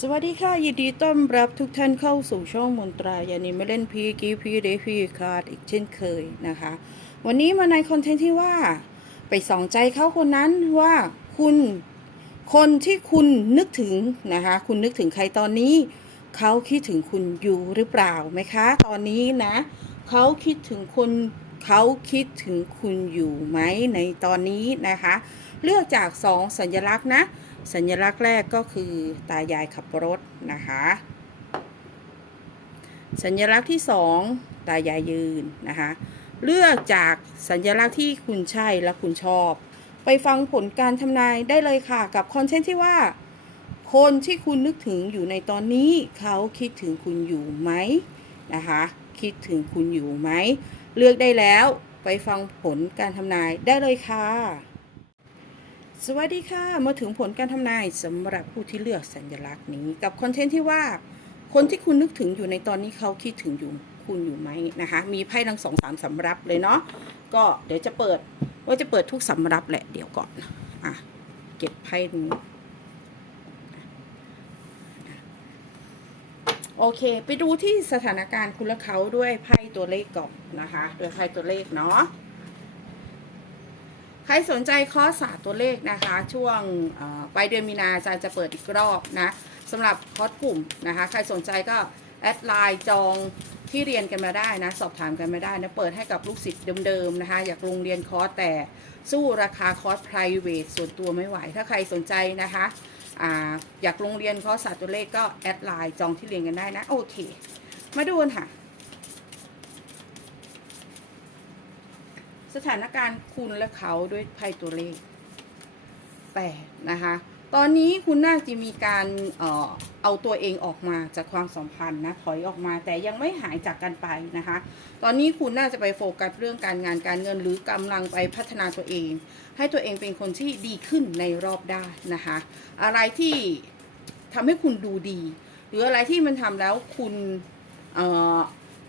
สวัสดีค่ะ ยินดีต้อนรับทุกท่านเข้าสู่ช่องมนตรายานิมาเล่นพีกีพีเดพีคาร์ดอีกเช่นเคยนะคะ วันนี้มาในคอนเทนต์ที่ว่า ไปส่องใจเขาคนนั้นว่าคุณคนที่คุณนึกถึงนะคะ คุณนึกถึงใครตอนนี้เขาคิดถึงคุณอยู่หรือเปล่าไหมคะ ตอนนี้นะเขาคิดถึงคุณเขาคิดถึงคุณอยู่ไหมในตอนนี้นะคะ เลือกจากสองสัญลักษณ์นะ สัญลักษณ์แรกก็คือตายายขับรถนะคะ สัญลักษณ์ที่สองตายายยืนนะคะ เลือกจากสัญลักษณ์ที่คุณใช่และคุณชอบ ไปฟังผลการทำนายได้เลยค่ะ กับคอนเทนต์ที่ว่า คนที่คุณนึกถึงอยู่ในตอนนี้เขาคิดถึงคุณอยู่ไหมนะคะ คิดถึงคุณอยู่ไหม เลือกได้แล้วไปฟังผลการทำนายได้เลยค่ะ สวัสดีค่ะ มาถึงผลการทำนายสำหรับผู้ที่เลือกสัญลักษณ์นี้ กับคอนเทนต์ที่ว่า คนที่คุณนึกถึงอยู่ในตอนนี้เขาคิดถึงอยู่คุณอยู่ไหมนะคะ มีไพ่ทั้งสองสามสำรับเลยเนาะก็เดี๋ยวจะเปิดว่าจะเปิดทุกสำรับแหละเดี๋ยวก่อนอะเก็บไพ่นี้โอเค ไปดูที่สถานการณ์คุณและเขาด้วยไพ่ตัวเลขก่อนนะคะด้วยไพ่ตัวเลขเนาะ ใครสนใจคอสศาสตร์ตัวเลขนะคะ ช่วงปลายเดือนมีนาอาจารย์จะเปิดอีกรอบนะสำหรับคอร์สกลุ่มนะคะ ใครสนใจก็แอดไลน์จองที่เรียนกันมาได้นะ สอบถามกันมาได้นะ เปิดให้กับลูกศิษย์เดิมๆนะคะ อยากลงเรียนคอร์สแต่สู้ราคาคอร์ส private ส่วนตัวไม่ไหว ถ้าใครสนใจนะคะออยากลงเรียนคอร์สศาสตร์ตัวเลขก็แอดไลน์จองที่เรียนกันได้นะ โอเค มาดูกันค่ะ สถานการณ์คุณและเขาด้วยไพ่ตัวเลขแปดนะคะ ตอนนี้คุณน่าจะมีการเอ่อเอาตัวเองออกมาจากความสัมพันธ์นะถอยออกมาแต่ยังไม่หายจากกันไปนะคะ ตอนนี้คุณน่าจะไปโฟกัสเรื่องการงานการเงินหรือกำลังไปพัฒนาตัวเอง ให้ตัวเองเป็นคนที่ดีขึ้นในรอบด้านนะคะ อะไรที่ทำให้คุณดูดี หรืออะไรที่มันทำแล้วคุณเอ่อ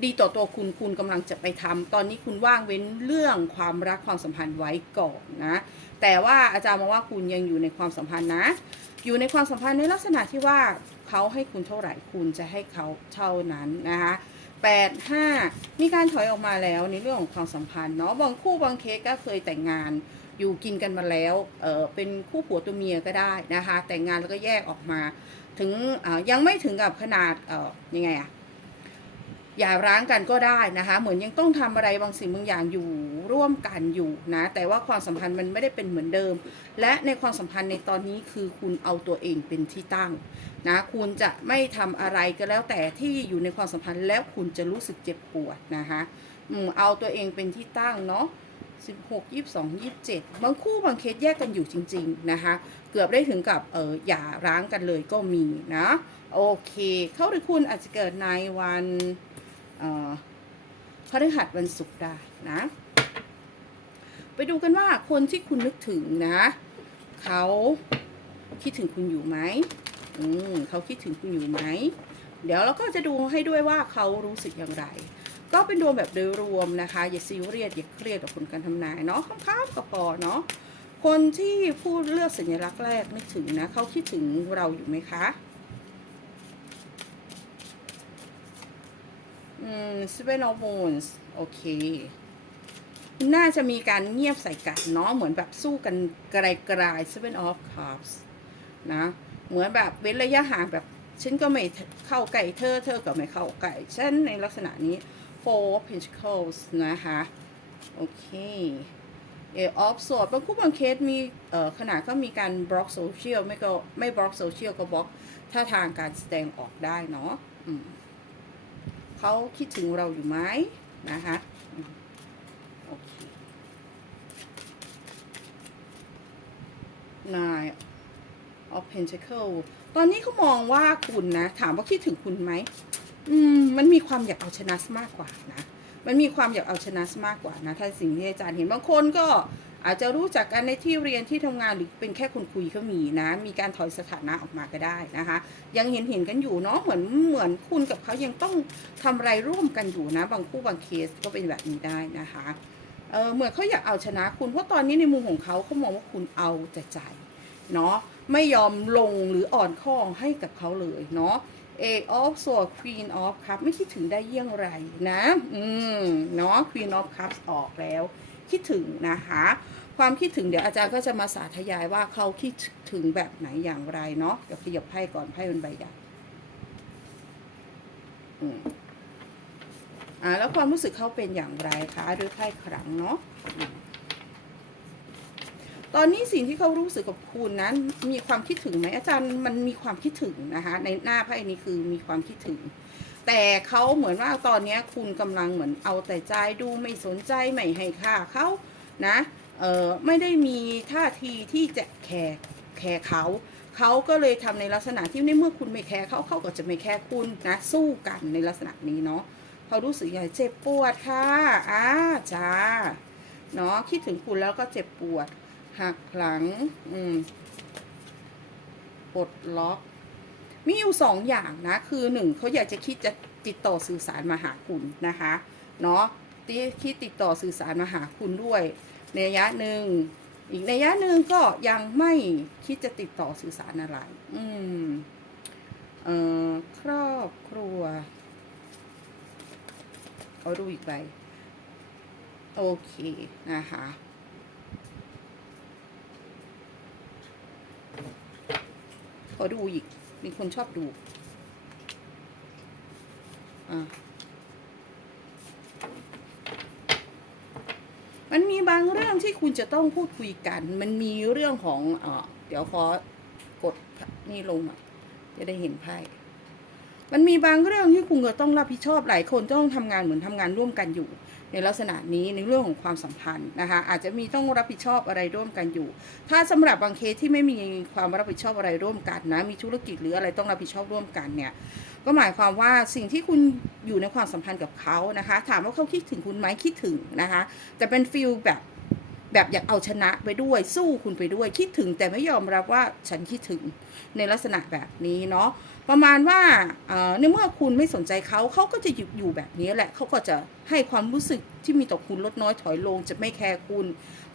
ดีต่อตัวคุณคุณกำลังจะไปทำตอนนี้คุณว่างเว้นเรื่องความรักความสัมพันธ์ไว้ก่อนนะ แต่ว่าอาจารย์มองว่าคุณยังอยู่ในความสัมพันธ์นะ อยู่ในความสัมพันธ์ในลักษณะที่ว่าเขาให้คุณเท่าไหร่คุณจะให้เขาเท่านั้นนะคะแปดห้ามีการถอยออกมาแล้วในเรื่องของความสัมพันธ์เนาะบางคู่บางเคสก็เคยแต่งงานอยู่กินกันมาแล้ว เออเป็นคู่ผัวตัวเมียก็ได้นะคะ แต่งงานแล้วก็แยกออกมา ถึงยังไม่ถึงกับขนาด เออยังไงอะ อย่าร้างกันก็ได้นะคะ เหมือนยังต้องทำอะไรบางสิ่งบางอย่างอยู่ร่วมกันอยู่นะ แต่ว่าความสัมพันธ์มันไม่ได้เป็นเหมือนเดิม และในความสัมพันธ์ในตอนนี้คือคุณเอาตัวเองเป็นที่ตั้งนะคุณจะไม่ทำอะไรก็แล้วแต่ที่อยู่ในความสัมพันธ์แล้วคุณจะรู้สึกเจ็บปวดนะคะอืมเอาตัวเองเป็นที่ตั้งเนาะ16 22 27 บางคู่บางเคสแยกกันอยู่จริง ๆ นะคะ เกือบได้ถึงกับเอออย่าร้างกันเลยก็มีนะ โอเค เข้าหรือคุณอาจจะเกิดในวัน พฤหัสวันศุกร์ได้นะ ไปดูกันว่าคนที่คุณนึกถึงนะ เขาคิดถึงคุณอยู่ไหมอืมเขาคิดถึงคุณอยู่ไหม เดี๋ยวเราก็จะดูให้ด้วยว่าเขารู้สึกอย่างไร ก็เป็นดวงแบบโดยรวมนะคะ อย่าซีเรียสอย่าเครียดกับผลการทำนายเนาะข้ามๆก็พอเนาะคนที่พูดเลือกสัญลักษณ์แรกนึกถึงนะ เขาคิดถึงเราอยู่ไหมคะ อืม Seven of Wands โอเค น่าจะมีการเงียบใส่กันเนาะเหมือนแบบสู้กันไกลๆ Seven of Cups นะ เหมือนแบบเว้นระยะห่างแบบ ฉันก็ไม่เข้าใกล้เธอ เธอก็ไม่เข้าใกล้ฉันในลักษณะนี้ Four of Pentacles นะคะ โอเคเอออฟโซดบางคู่บางเคสมีเอ่อขนาดก็มีการบล็อกโซเชียลไม่ก็ไม่บล็อกโซเชียลก็บล็อกท่าทางการแสดงออกได้เนาะอืม เขาคิดถึงเราอยู่ไหมนะคะโอเคนาย of Pentacle ตอนนี้เขามองว่าคุณนะ ถามว่าคิดถึงคุณไหมอืมมันมีความอยากเอาชนะมากกว่านะ มันมีความอยากเอาชนะมากกว่านะ ถ้าสิ่งที่อาจารย์เห็นบางคนก็ อาจจะรู้จักกันในที่เรียนที่ทำงานหรือเป็นแค่คนคุยก็มีนะ มีการถอยสถานะออกมาก็ได้นะคะ ยังเห็นเห็นกันอยู่เนาะเหมือนเหมือนคุณกับเขายังต้องทำอะไรร่วมกันอยู่นะ บางคู่บางเคสก็เป็นแบบนี้ได้นะคะเออเหมือนเขาอยากเอาชนะคุณเพราะตอนนี้ในมุมของเขาเขามองว่าคุณเอาแต่ใจเนาะไม่ยอมลงหรืออ่อนข้อให้กับเขาเลยเนาะ Eight of Swords Queen of Cups ไม่คิดถึงได้เยี่ยงไรนะ อืม เนาะ Queen of Cups ออกแล้ว คิดถึงนะคะ ความคิดถึงเดี๋ยวอาจารย์ก็จะมาสาธยายว่าเขาคิดถึงแบบไหนอย่างไรเนาะเดี๋ยวขยับไพ่ก่อนไพ่เป็นใบใหญ่อืมอ่าแล้วความรู้สึกเขาเป็นอย่างไรคะด้วยไพ่ครั้งเนาะตอนนี้สิ่งที่เขารู้สึกกับคุณนั้นมีความคิดถึงไหมอาจารย์มันมีความคิดถึงนะคะในหน้าไพ่นี้คือมีความคิดถึง แต่เขาเหมือนว่าตอนนี้คุณกำลังเหมือนเอาแต่ใจดูไม่สนใจไม่ให้ค่าเขานะเออไม่ได้มีท่าทีที่จะแคร์แคร์เขาเขาก็เลยทำในลักษณะที่ในเมื่อคุณไม่แคร์เขาเขาก็จะไม่แคร์คุณนะสู้กันในลักษณะนี้เนาะเขารู้สึกอย่เจ็บปวดค่ะอ่าจ้าเนาะคิดถึงคุณแล้วก็เจ็บปวดหักหลังอืมปลดล็อก มีอยู่สองอย่างนะคือหนึ่งเขาอยากจะคิดจะติดต่อสื่อสารมาหาคุณนะคะเนาะที่คิดติดต่อสื่อสารมาหาคุณด้วย ในระยะหนึ่งอีกในระยะหนึ่งก็ยังไม่คิดจะติดต่อสื่อสารอะไร อืมเอ่อครอบครัวเอาดูอีกใบโอเคนะคะขอดูอีก มีคนชอบดูอะมันมีบางเรื่องที่คุณจะต้องพูดคุยกัน มันมีเรื่องของเออเดี๋ยวขอกดนี่ลงอะ จะได้เห็นไพ่ มันมีบางเรื่องที่คุณก็ต้องรับผิดชอบหลายคนต้องทำงานเหมือนทำงานร่วมกันอยู่ ในลักษณะนี้ในเรื่องของความสัมพันธ์นะคะอาจจะมีต้องรับผิดชอบอะไรร่วมกันอยู่ ถ้าสำหรับบางเคสที่ไม่มีความรับผิดชอบอะไรร่วมกันนะมีธุรกิจหรืออะไรต้องรับผิดชอบร่วมกันเนี่ยก็หมายความว่าสิ่งที่คุณอยู่ในความสัมพันธ์กับเขานะคะ ถามว่าเขาคิดถึงคุณไหมคิดถึงนะคะแต่เป็นฟิลแบบ แบบอยากเอาชนะไปด้วย สู้คุณไปด้วย คิดถึงแต่ไม่ยอมรับว่าฉันคิดถึงในลักษณะแบบนี้เนาะประมาณว่าเอ่อในเมื่อคุณไม่สนใจเขาเขาก็จะอยู่อยู่แบบนี้แหละเขาก็จะให้ความรู้สึกที่มีต่อคุณลดน้อยถอยลง จะไม่แคร์คุณ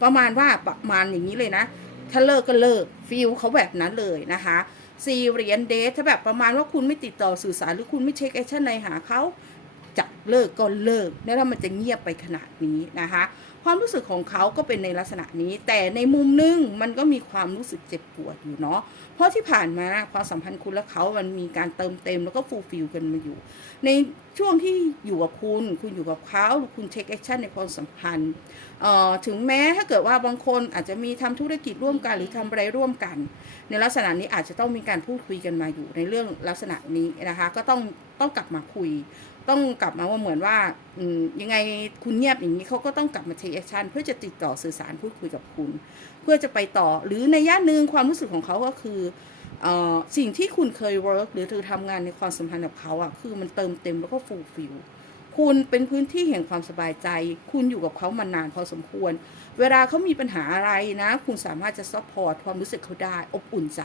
ประมาณว่าประมาณอย่างนี้เลยนะ ถ้าเลิกก็เลิกฟิลเขาแบบนั้นเลยนะคะซีเรียนเดทถ้าแบบประมาณว่าคุณไม่ติดต่อสื่อสารหรือคุณไม่เช็คแอคชั่นในหาเขา จะเลิกก็เลิก แล้วถ้ามันจะเงียบไปขนาดนี้นะคะ ความรู้สึกของเขาก็เป็นในลักษณะนี้ แต่ในมุมหนึงมันก็มีความรู้สึกเจ็บปวดอยู่เนาะ เพราะที่ผ่านมาความสัมพันธ์คุณและเขา มันมีการเติมเต็มแล้วก็ฟูลฟิลกันมาอยู่ ในช่วงที่อยู่กับคุณ คุณอยู่กับเขาคุณเช็คแอคชั่นในความสัมพันธ์ถึงแม้ถ้าเกิดว่าบางคนอาจจะมีทำธุรกิจร่วมกันหรือทำอะไรร่วมกัน ในลักษณะนี้อาจจะต้องมีการพูดคุยกันมาอยู่ในเรื่องลักษณะนี้นะคะ ก็ต้องต้องกลับมาคุย ต้องกลับมาว่าเหมือนว่าอยังไงคุณเงียบอย่างนี้เขาก็ต้องกลับมา take action เพื่อจะติดต่อสื่อสารพูดคุยกับคุณ เพื่อจะไปต่อหรือในย่านหนึ่งความรู้สึกของเขาก็คืออสิ่งที่คุณเคย work หรือเธอทำงานในความสัมพันธ์กับเขาอะคือมันเติมเต็มแล้วก็ fulfill คุณเป็นพื้นที่แห่งความสบายใจ คุณอยู่กับเขามานานพอสมควร เวลาเขามีปัญหาอะไรนะ คุณสามารถจะ support ความรู้สึกเขาได้อบอุ่นใจ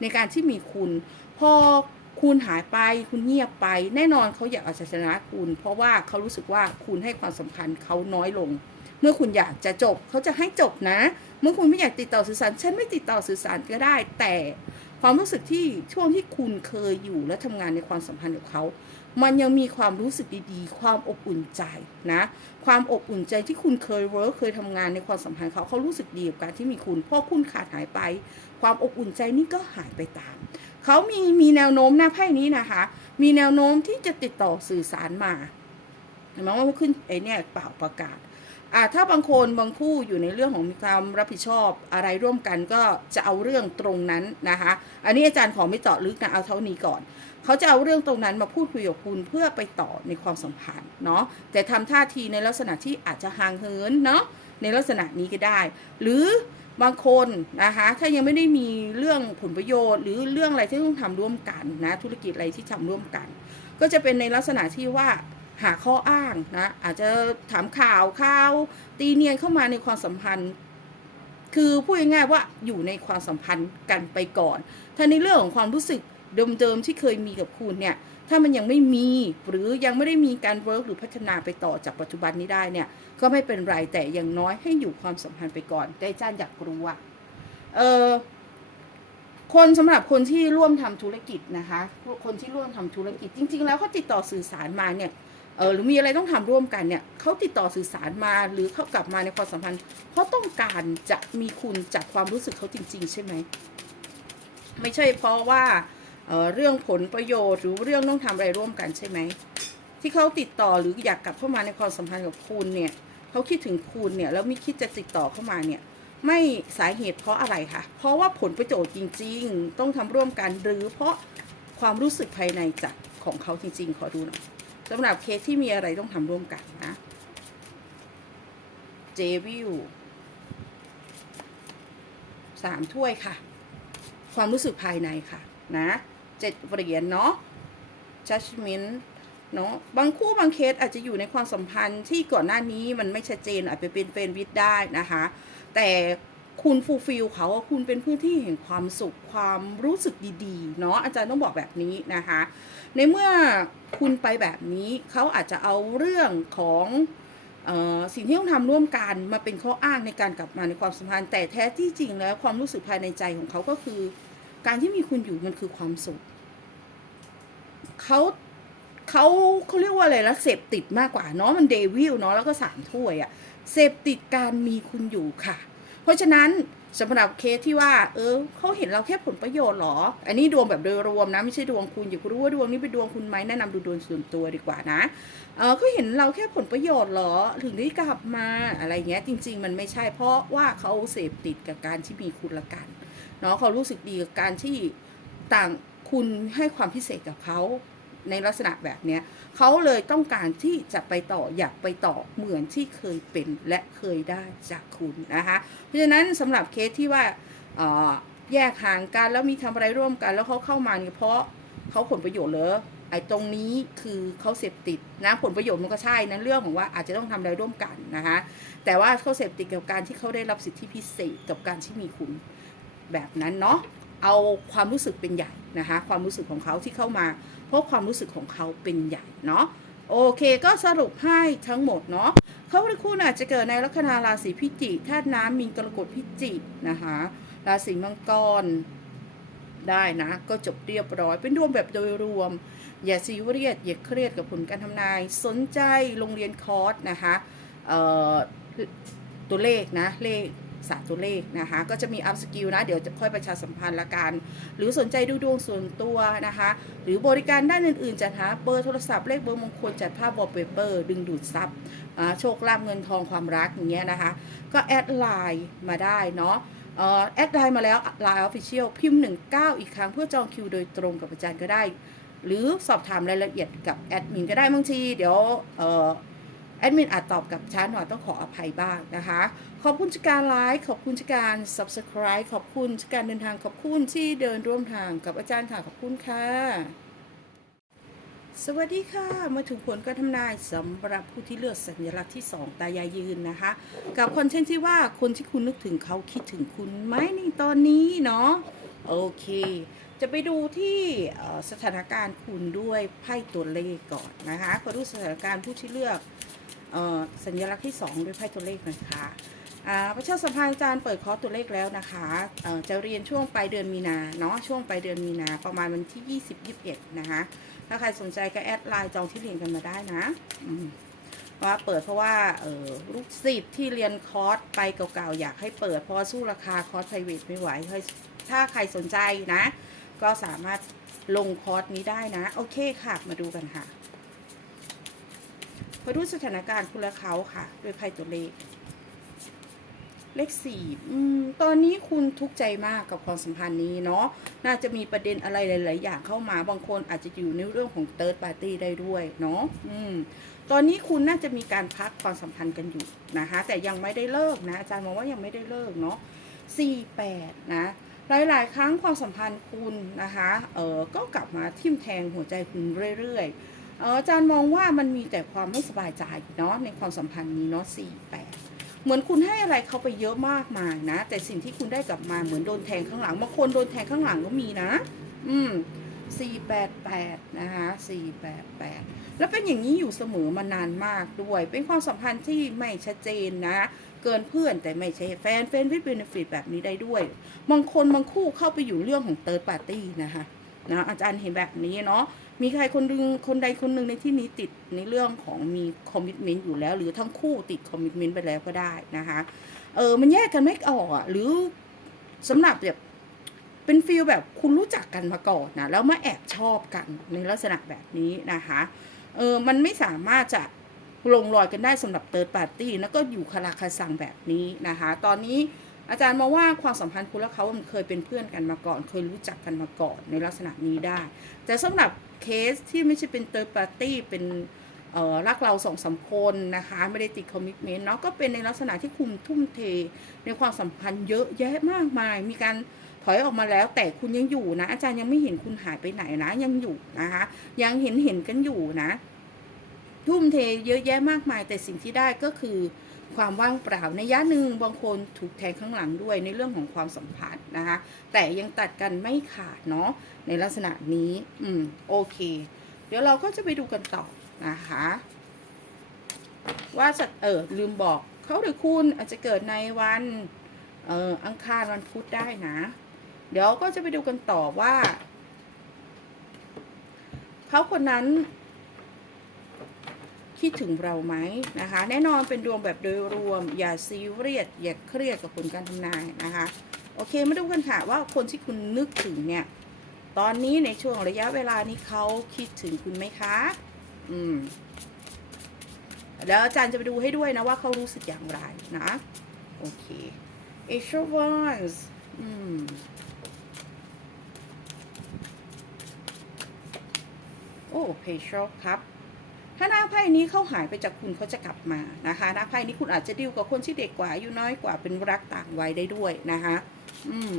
ในการที่มีคุณ พอ คุณหายไปคุณเงียบไป แน่นอนเขาอยากเอาชนะคุณ เพราะว่าเขารู้สึกว่าคุณให้ความสำคัญเขาน้อยลง เมื่อคุณอยากจะจบเขาจะให้จบนะ เมื่อคุณไม่อยากติดต่อสื่อสาร ฉันไม่ติดต่อสื่อสารก็ได้ แต่ความรู้สึกที่ช่วงที่คุณเคยอยู่และทำงานในความสัมพันธ์กับเขามันยังมีความรู้สึกดีๆ ความอบอุ่นใจนะ ความอบอุ่นใจที่คุณเคยเวิร์กเคยทำงานในความสัมพันธ์เขาเขารู้สึกดีกับการที่มีคุณพอคุณขาดหายไป ความอบอุ่นใจนี่ก็หายไปตาม เขามีมีแนวโน้มหน้าไพ่นี้นะคะ มีแนวโน้มที่จะติดต่อสื่อสารมาเห็นไหมว่าขึ้นไอเนี่ยเปล่าประกาศอ่าถ้าบางคนบางคู่อยู่ในเรื่องของความรับผิดชอบอะไรร่วมกันก็จะเอาเรื่องตรงนั้นนะคะ อันนี้อาจารย์ขอไม่เจาะลึกนะเอาเท่านี้ก่อน เขาจะเอาเรื่องตรงนั้นมาพูดคุยกับคุณเพื่อไปต่อในความสัมพันธ์เนาะแต่ทำท่าทีในลักษณะที่อาจจะห่างเหินเนาะในลักษณะนี้ก็ได้ หรือ บางคนนะคะถ้ายังไม่ได้มีเรื่องผลประโยชน์ หรือเรื่องอะไรที่ต้องทำร่วมกันนะธุรกิจอะไรที่ทำร่วมกัน ก็จะเป็นในลักษณะที่ว่าหาข้ออ้างนะอาจจะถามข่าวข่าวตีเนียนเข้ามาในความสัมพันธ์ คือพูดง่ายๆว่าอยู่ในความสัมพันธ์กันไปก่อนถ้าในเรื่องของความรู้สึก เดิมๆที่เคยมีกับคุณเนี่ย ถ้ามันยังไม่มีหรือยังไม่ได้มีการเวิร์กหรือพัฒนาไปต่อจากปัจจุบันนี้ได้เนี่ย ก็ไม่เป็นไรแต่อย่างน้อยให้อยู่ความสัมพันธ์ไปก่อนแต่อาจารย์อยากรู้ว่าเออคนสำหรับคนที่ร่วมทำธุรกิจนะคะ คนที่ร่วมทำธุรกิจจริง ๆ แล้วเขาติดต่อสื่อสารมาเนี่ยเออหรือมีอะไรต้องทำร่วมกันเนี่ยเขาติดต่อสื่อสารมาหรือเขากลับมาในความสัมพันธ์เพราต้องการจะมีคุณจากความรู้สึกเขาจริง ๆ ใช่ไหมไม่ใช่เพราะว่า เเรื่องผลประโยชน์หรือเรื่องต้องทำอะไรร่วมกันใช่ไหมที่เขาติดต่อหรืออยากกลับเข้ามาในความสัมพันธ์กับคุณเนี่ยเขาคิดถึงคุณเนี่ยแล้วไม่คิดจะติดต่อเข้ามาเนี่ยไม่สาเหตุเพราะอะไรคะเพราะว่าผลประโยชน์จริง ๆ ต้องทำร่วมกันหรือเพราะความรู้สึกภายในจากของเขาจริง ๆ ขอดูหน่อยสำหรับเคสที่มีอะไรต้องทำร่วมกันนะเจวิวสามถ้วยค่ะ ความรู้สึกภายในค่ะ นะ เจ็ดเหรียญเนาะ judgment เนาะบางคู่บางเคสอาจจะอยู่ในความสัมพันธ์ที่ก่อนหน้านี้มันไม่ชัดเจนอาจจะเป็นเฟรนด์วิดได้นะคะ แต่คุณฟูลฟิลเขาว่าคุณเป็นพื้นที่แห่งความสุขความรู้สึกดีๆ เนาะอาจารย์ต้องบอกแบบนี้นะคะ ในเมื่อคุณไปแบบนี้เขาอาจจะเอาเรื่องของออสิ่งที่ต้องทำร่วมกันมาเป็นข้ออ้างในการกลับมาในความสัมพันธ์แต่แท้ที่จริงแล้วความรู้สึกภายในใจของเขาก็คือ การที่มีคุณอยู่มันคือความสุขเขาเขาเขาเรียกว่าอะไรละเสพติดมากกว่าเนาะมันเดวิลเนาะแล้วก็สามถ้วยอะเสพติดการมีคุณอยู่ค่ะ เพราะฉะนั้นสำหรับเคสที่ว่า เออเขาเห็นเราแค่ผลประโยชน์เหรอ อันนี้ดวงแบบโดยรวมนะ ไม่ใช่ดวงคุณอย่ารู้ว่าดวงนี้เป็นดวงคุณไหมแนะนำดูดวงส่วนตัวดีกว่านะ เออเขาเห็นเราแค่ผลประโยชน์เหรอ ถึงได้กลับมาอะไรเงี้ยจริง ๆ มันไม่ใช่เพราะว่าเขาเสพติดกับการที่มีคุณละกัน เนาะเขารู้สึกดีกับการที่ต่างคุณให้ความพิเศษกับเขาในลักษณะแบบเนี้ยเขาเลยต้องการที่จะไปต่ออยากไปต่อเหมือนที่เคยเป็นและเคยได้จากคุณนะคะเพราะฉะนั้นสำหรับเคสที่ว่าแยกห่างกันแล้วมีทำอะไรร่วมกันแล้วเขาเข้ามาเนี่ยเพราะเขาผลประโยชน์เหรอไอ้ตรงนี้คือเขาเสพติดนะผลประโยชน์มันก็ใช่นะเรื่องของว่าอาจจะต้องทำอะไรร่วมกันนะคะแต่ว่าเขาเสพติดกับการที่เขาได้รับสิทธิพิเศษกับการที่มีคุณ แบบนั้นเนาะเอาความรู้สึกเป็นใหญ่นะคะความรู้สึกของเขาที่เข้ามา เพราะความรู้สึกของเขาเป็นใหญ่เนาะโอเคก็สรุปให้ทั้งหมดเนาะเขาเป็นคู่อาจจะเกิดในลัคนาราศีพิจิกธาตุน้ำมีนกรกฎพิจิกนะคะราศีมังกรได้นะ ก็จบเรียบร้อย เป็นดวงแบบโดยรวม อย่าซีเรียสอย่าเครียดกับผลการทำนาย สนใจโรงเรียนคอร์สนะคะตัวเลขนะเลข ศาสตร์ตัวเลขนะคะ ก็จะมีอัพสกิลนะ เดี๋ยวจะค่อยประชาสัมพันธ์ละกัน หรือสนใจดูดวงส่วนตัวนะคะ หรือบริการด้านอื่นๆจัดหาเบอร์โทรศัพท์เลขเบอร์มงคลจัดภาพวอลเปเปอร์ดึงดูดทรัพย์โชคลาภเงินทองความรักอย่างเงี้ยนะคะ ก็แอดไลน์มาได้เนาะแอดไลน์มาแล้วไลน์ออฟฟิเชียลพิมพ์ 19 อีกครั้งเพื่อจองคิวโดยตรงกับอาจารย์ก็ได้ หรือสอบถามรายละเอียดกับแอดมินก็ได้บางทีเดี๋ยว แอดมินอาจตอบกับช้าหน่อยต้องขออภัยบ้างนะคะ ขอบคุณจากการไลค์ขอบคุณจากการ subscribe ขอบคุณจากการเดินทางขอบคุณที่เดินร่วมทางกับอาจารย์ค่ะขอบคุณค่ะสวัสดีค่ะ มาถึงผลการทำนายสำหรับผู้ที่เลือกสัญลักษณ์ที่ 2 ตายายยืนนะคะ กับคอนเทนต์ที่ว่าคนที่คุณนึกถึงเขาคิดถึงคุณไหมในตอนนี้เนาะโอเค จะไปดูที่สถานการณ์คุณด้วยไพ่ตัวเลขก่อนนะคะขอดูสถานการณ์ผู้ที่เลือก สัญลักษณ์ที่ 2 ด้วยไพ่ตัวเลขนะคะประชาสัมพันธ์อาจารย์เปิดคอร์สตัวเลขแล้วนะคะจะเรียนช่วงปลายเดือนมีนาเนาะช่วงปลายเดือนมีนาประมาณวันที่ 20-21 นะคะ ถ้าใครสนใจก็แอดไลน์จองที่เรียนกันมาได้นะว่าเปิดเพราะว่าลูกศิษย์ที่เรียนคอร์สไปเก่าๆอยากให้เปิด เพราะสู้ราคาคอร์สไพรเวทไม่ไหวถ้าใครสนใจนะ ก็สามารถลงคอร์สนี้ได้นะ โอเคค่ะ มาดูกันค่ะ มาดูสถานการณ์คุณและเขาค่ะ โดยไพ่ตัวเลข เลขสี่ตอนนี้คุณทุกข์ใจมากกับความสัมพันธ์นี้เนาะ น่าจะมีประเด็นอะไรหลาย ๆ อย่างเข้ามา บางคนอาจจะอยู่ในเรื่องของเติร์ดปาร์ตี้ได้ด้วยเนาะ อืม ตอนนี้คุณน่าจะมีการพักความสัมพันธ์กันอยู่นะคะ แต่ยังไม่ได้เลิกนะ อาจารย์มองว่ายังไม่ได้เลิกเนาะสี่แปดนะหลาย ๆ ครั้งความสัมพันธ์คุณนะคะ เออก็กลับมาทิ่มแทงหัวใจคุณเรื่อย ๆ อาจารย์มองว่ามันมีแต่ความไม่สบายใจเนาะในความสัมพันธ์นี้เนาะสี่แปดเหมือนคุณให้อะไรเขาไปเยอะมากมายนะ แต่สิ่งที่คุณได้กลับมาเหมือนโดนแทงข้างหลังบางคนโดนแทงข้างหลังก็มีนะ อืม488นะคะ488แล้วเป็นอย่างนี้อยู่เสมอมานานมากด้วย เป็นความสัมพันธ์ที่ไม่ชัดเจนนะ เกินเพื่อนแต่ไม่ใช่แฟนแฟนวิดเบนฟิตแบบนี้ได้ด้วยบางคนบางคู่เข้าไปอยู่เรื่องของเติร์ดปาร์ตี้นะคะ นะอาจารย์เห็นแบบนี้เนาะมีใครคนหนึงคนใดคนหนึ่งในที่นี้ติดในเรื่องของมีคอมมิชเมนต์อยู่แล้ว หรือทั้งคู่ติดคอมมิชเมนต์ไปแล้วก็ได้นะคะเออมันแยกกันไม่ออกอะหรือสำหรับแบบเป็นฟีลแบบคุณรู้จักกันมาก่อนนะแล้วมาแอบชอบกันในลักษณะแบบนี้นะคะเออมันไม่สามารถจะลงรอยกันได้สำหรับเติร์ดปาร์ตี้แล้วก็อยู่คาราคาซังแบบนี้นะคะ ตอนนี้ อาจารย์มองว่าความสัมพันธ์คุณและเขามันเคยเป็นเพื่อนกันมาก่อน เคยรู้จักกันมาก่อนในลักษณะนี้ได้ แต่สำหรับเคสที่ไม่ใช่เป็นเตอร์ปาร์ตี้เป็นรักเราสองสามคนนะคะ ไม่ได้ติดคอมมิชเมนต์เนาะก็เป็นในลักษณะที่คุณทุ่มเท ในความสัมพันธ์เยอะแยะมากมาย มีการถอยออกมาแล้วแต่คุณยังอยู่นะ อาจารย์ยังไม่เห็นคุณหายไปไหนนะ ยังอยู่นะคะ ยังเห็นเห็นกันอยู่นะ ทุ่มเทเยอะแยะมากมาย แต่สิ่งที่ได้ก็คือ ความว่างเปล่าในยะหนึ่งบางคนถูกแทงข้างหลังด้วยในเรื่องของความสัมพันธ์นะคะ แต่ยังตัดกันไม่ขาดเนาะในลักษณะนี้ อืมโอเค เดี๋ยวเราก็จะไปดูกันต่อนะคะ ว่าสัตว์เออลืมบอกเขาหรือคุณอาจจะเกิดในวันเอออังคารวันพุธได้นะ เดี๋ยวก็จะไปดูกันต่อว่าเขาคนนั้น คิดถึงเราไหมนะคะ แน่นอนเป็นดวงแบบโดยรวม อย่าซีเรียสอย่าเครียดกับผลการทำนายนะคะ โอเคมาดูกันค่ะว่าคนที่คุณนึกถึงเนี่ย ตอนนี้ในช่วงระยะเวลานี้เขาคิดถึงคุณไหมคะ อืมแล้วอาจารย์จะไปดูให้ด้วยนะว่าเขารู้สึกอย่างไรนะ โอเค a s u r e o n c e อืมโอ้ p a t i a l ครับ ถ้าหน้าไพ่นี้เขาหายไปจากคุณเขาจะกลับมานะคะหน้าไพ่นี้คุณอาจจะดิวกับคนที่เด็กกว่าอายุน้อยกว่าเป็นรักต่างวัยได้ด้วยนะคะอืม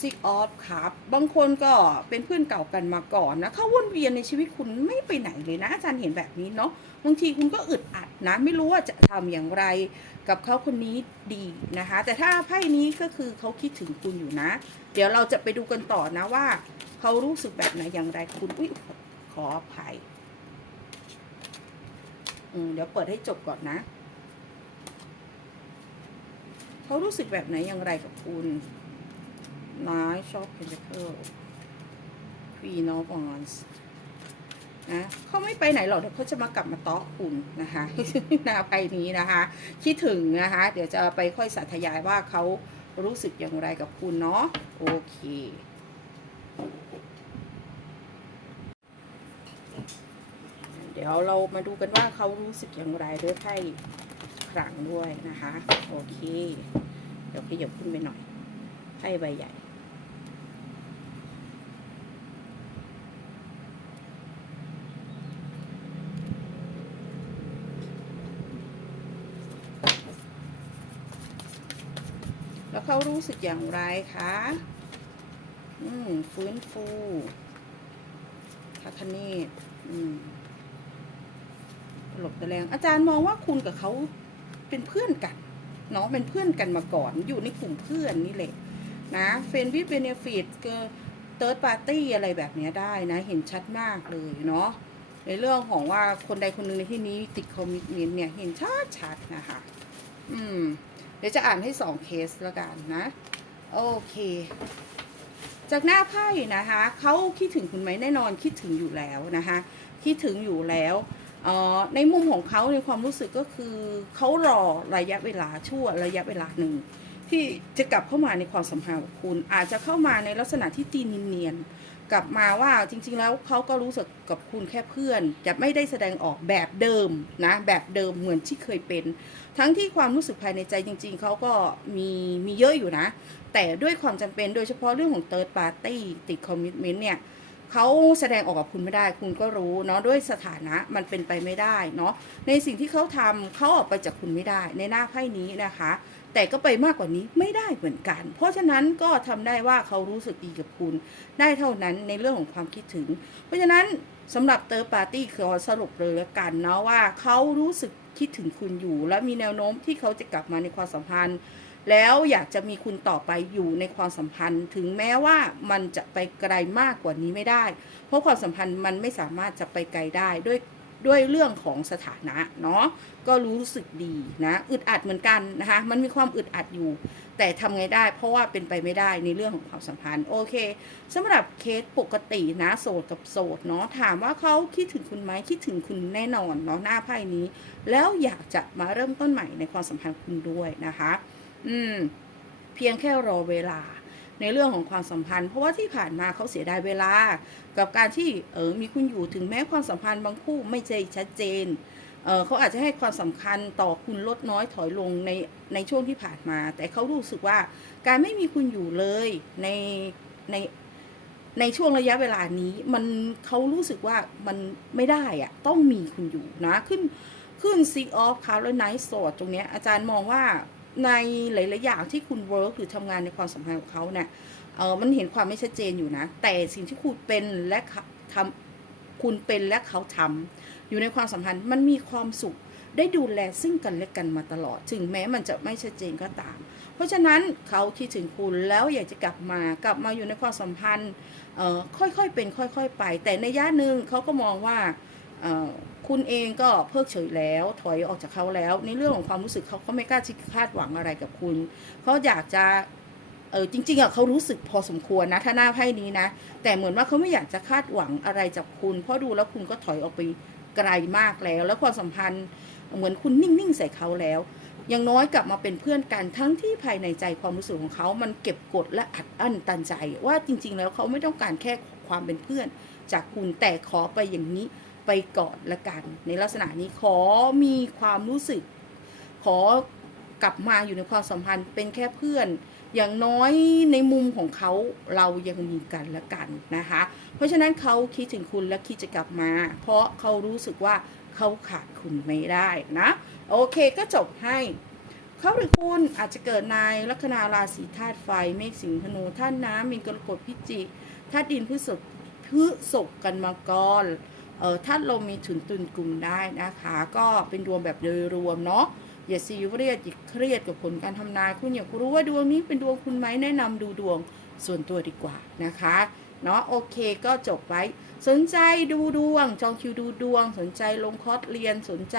ซิกออฟครับ บางคนก็เป็นเพื่อนเก่ากันมาก่อนนะเขาวนเวียนในชีวิตคุณไม่ไปไหนเลยนะอาจารย์เห็นแบบนี้เนาะบางทีคุณก็อึดอัดนะไม่รู้ว่าจะทำอย่างไรกับเขาคนนี้ดีนะคะ แต่ถ้าไพ่นี้ก็คือเขาคิดถึงคุณอยู่นะ เดี๋ยวเราจะไปดูกันต่อนะว่าเขารู้สึกแบบไหนอย่างไรคุณอุ้ยขอ ขอภัยอืมเดี๋ยวเปิดให้จบก่อนนะ เขารู้สึกแบบไหนอย่างไรกับคุณ Nine of Pentacles Queen of Wands นะเขาไม่ไปไหนหรอกเดี๋ยวเขาจะมากลับมาเตาะคุณนะคะนาไปนี้นะคะ คิดถึงนะคะ เดี๋ยวจะไปค่อยสาธยายว่าเขารู้สึกอย่างไรกับคุณเนาะโอเค เดี๋ยวเรามาดูกันว่าเขารู้สึกอย่างไรด้วยไพ่ครั้งด้วยนะคะ โอเค เดี๋ยวขยับขึ้นไปหน่อยไพ่ใบใหญ่ แล้วเขารู้สึกอย่างไรคะอืมฟื้นฟูพัฒเนศอืม หลบตะแรงอาจารย์มองว่าคุณกับเขาเป็นเพื่อนกันเนาะเป็นเพื่อนกันมาก่อน อยู่ในกลุ่มเพื่อนนี่แหละนะเฟนวิเบเนฟิตเกอร์เติร์ดปาร์ตี้อะไรแบบนี้ได้นะ เห็นชัดมากเลยเนาะในเรื่องของว่าคนใดคนหนึ่งในที่นี้ติดคอมมิชเมนต์เนี่ยเห็นชัดชัดนะคะ อืม เดี๋ยวจะอ่านให้สองเคสล้วกันนะ โอเค จากหน้าไพ่นะคะ เขาคิดถึงคุณไหมแน่นอนคิดถึงอยู่แล้วนะคะ คิดถึงอยู่แล้ว ในมุมของเขาในความรู้สึกก็คือเขารอระยะเวลาชั่วระยะเวลาหนึ่ง ที่จะกลับเข้ามาในความสัมพันธ์กับคุณ อาจจะเข้ามาในลักษณะที่ตีนเนียนๆกลับมาว่าจริง ๆ แล้วเขาก็รู้สึกกับคุณแค่เพื่อน จะไม่ได้แสดงออกแบบเดิมนะแบบเดิมเหมือนที่เคยเป็น ทั้งที่ความรู้สึกภายในใจจริง ๆเขาก็มีมีเยอะอยู่นะ แต่ด้วยความจำเป็นโดยเฉพาะเรื่องของ third party ติด commitment เนี่ย เขาแสดงออกกับคุณไม่ได้ คุณก็รู้เนาะด้วยสถานะมันเป็นไปไม่ได้เนาะในสิ่งที่เขาทำเขาออกไปจากคุณไม่ได้ ในหน้าไพ่นี้นะคะ แต่ก็ไปมากกว่านี้ไม่ได้เหมือนกัน เพราะฉะนั้นก็ทำได้ว่าเขารู้สึกดีกับคุณ ได้เท่านั้นในเรื่องของความคิดถึง เพราะฉะนั้นสำหรับเตอร์ปาร์ตี้ขอสรุปเลยล้วกันเนาะว่าเขารู้สึกคิดถึงคุณอยู่ และมีแนวโน้มที่เขาจะกลับมาในความสัมพันธ์ แล้วอยากจะมีคุณต่อไปอยู่ในความสัมพันธ์ ถึงแม้ว่ามันจะไปไกลมากกว่านี้ไม่ได้ เพราะความสัมพันธ์มันไม่สามารถจะไปไกลได้ด้วยด้วยเรื่องของสถานะเนาะก็รู้สึกดีนะอึดอัดเหมือนกันนะคะมันมีความอึดอัดอยู่ แต่ทำไงได้ เพราะว่าเป็นไปไม่ได้ในเรื่องของความสัมพันธ์โอเคสำหรับเคสปกตินะโสดกับโสดเนาะถามว่าเขาคิดถึงคุณไหมคิดถึงคุณแน่นอนเนาะหน้าไพ่นี้ แล้วอยากจะมาเริ่มต้นใหม่ในความสัมพันธ์คุณด้วยนะคะ อืม เพียงแค่รอเวลา ในเรื่องของความสัมพันธ์ เพราะว่าที่ผ่านมาเขาเสียดายเวลา กับการที่เออมีคุณอยู่ถึงแม้ความสัมพันธ์บางคู่ไม่ใจชัดเจนเออเขาอาจจะให้ความสำคัญต่อคุณลดน้อยถอยลงในในช่วงที่ผ่านมา แต่เขารู้สึกว่าการไม่มีคุณอยู่เลยในในในช่วงระยะเวลานี้มันเขารู้สึกว่ามันไม่ได้อะต้องมีคุณอยู่นะ ขึ้นขึ้นซีออฟคาร์และไนท์โสดตรงเนี้ยอาจารย์มองว่า ในหลาย ๆ อย่างที่คุณเวิร์กหรือทำงานในความสัมพันธ์ของเขาเนี่ยเออมันเห็นความไม่ชัดเจนอยู่นะ แต่สิ่งที่คุณเป็นและทำคุณเป็นและเขาทำอยู่ในความสัมพันธ์มันมีความสุขได้ดูแลซึ่งกันและกันมาตลอด ถึงแม้มันจะไม่ชัดเจนก็ตาม เพราะฉะนั้นเขาคิดถึงคุณแล้วอยากจะกลับมากลับมาอยู่ในความสัมพันธ์ค่อยๆเป็นค่อย ๆ ไป แต่ในย่าหนึ่งเขาก็มองว่า คุณเองก็เพิกเฉยแล้วถอยออกจากเขาแล้ว ในเรื่องของความรู้สึกเขาก็ไม่กล้าคาดหวังอะไรกับคุณเขาอยากจะเออจริงๆอะเขารู้สึกพอสมควรนะถ้าหน้าไพ่นี้นะ แต่เหมือนว่าเขาไม่อยากจะคาดหวังอะไรจากคุณ เพราะดูแล้วคุณก็ถอยออกไปไกลมากแล้ว แล้วความสัมพันธ์เหมือนคุณนิ่งๆใส่เขาแล้วยังน้อยกลับมาเป็นเพื่อนกันทั้งที่ภายในใจความรู้สึกของเขา มันเก็บกดและอัดอั้นตันใจ ว่าจริง ๆ แล้วเขาไม่ต้องการแค่ความเป็นเพื่อนจากคุณแต่ขอไปอย่างนี้ ไปก่อนละกัน ในลักษณะนี้ขอมีความรู้สึก ขอกลับมาอยู่ในความสัมพันธ์เป็นแค่เพื่อน อย่างน้อยในมุมของเขาเรายังมีกันละกันนะคะ เพราะฉะนั้นเขาคิดถึงคุณและคิดจะกลับมา เพราะเขารู้สึกว่าเขาขาดคุณไม่ได้นะ โอเคก็จบให้เขาหรือคุณอาจจะเกิดในลัคนาราศีธาตุไฟเมษสิงห์ธนูธาตุน้ำมีกรกฎพิจิกธาตุดินพฤษภพฤษภกันมากรเอ่อ ธาตุลมมีถุนตุนกลุ่มได้นะคะ ก็เป็นดวงแบบโดยรวมเนาะอย่าซีเรียสอย่าเครียดกับผลการทำนายคุณอยากรู้ว่าดวงนี้เป็นดวงคุณไหมแนะนำดูดวงส่วนตัวดีกว่านะคะเนาะโอเคก็จบไว้ สนใจดูดวง จองคิวดูดวง สนใจลงคอร์สเรียนสนใจ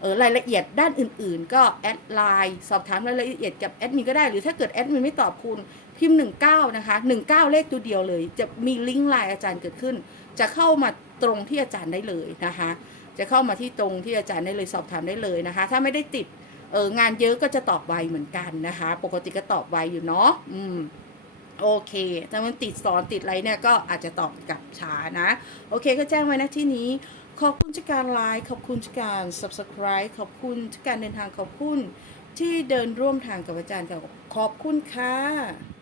เออรายละเอียดด้านอื่น ๆ ก็แอดไลน์สอบถามรายละเอียดกับแอดมินก็ได้หรือถ้าเกิดแอดมินไม่ตอบคุณพิมพ์ 19 นะคะ 19 เลขตัวเดียวเลย จะมีลิงก์ไลน์อาจารย์เกิดขึ้น จะเข้ามา ตรงที่อาจารย์ได้เลยนะคะ จะเข้ามาที่ตรงที่อาจารย์ได้เลยสอบถามได้เลยนะคะ ถ้าไม่ได้ติดเอองานเยอะก็จะตอบไวเหมือนกันนะคะ ปกติก็ตอบไวอยู่เนาะอืมโอเค ถ้ามันติดสอนติดอะไรเนี่ยก็อาจจะตอบกับช้านะ โอเคก็แจ้งไว้นะที่นี้ ขอบคุณจากการไลค์ขอบคุณจากการ subscribe ขอบคุณจากการเดินทางขอบคุณที่เดินร่วมทางกับอาจารย์กับขอบคุณค่ะ